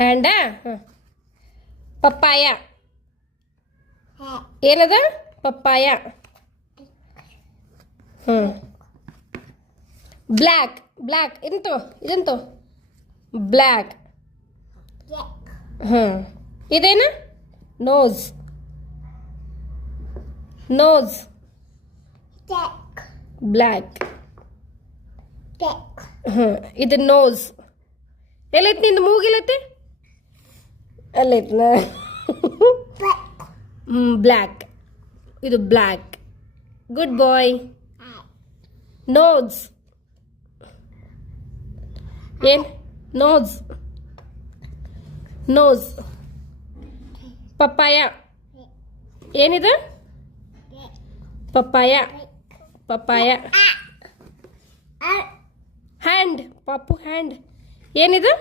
ಹ್ಯಾಂಡಾ papaya ಏನದ papaya black black ಇದಂತು black ಇದೇನು nose nose black ಇದು ನೋಸ್ ಎಲ್ಲೈತಿ ನಿಂದು ಮೂಗಿಲ್ಲೈತಿ ಅಲ್ಲೈತನ ಬ್ಲ್ಯಾಕ್ ಇದು ಬ್ಲ್ಯಾಕ್ ಗುಡ್ ಬಾಯ್ ನೋಸ್ ಏನು ನೋಸ್ ನೋಸ್ ಪಪ್ಪಾಯ ಏನಿದು ಪಪ್ಪಾಯ ಪಪ್ಪಾಯ ಹ್ಯಾಂಡ್ ಪಾಪು ಹ್ಯಾಂಡ್ ಏನಿದು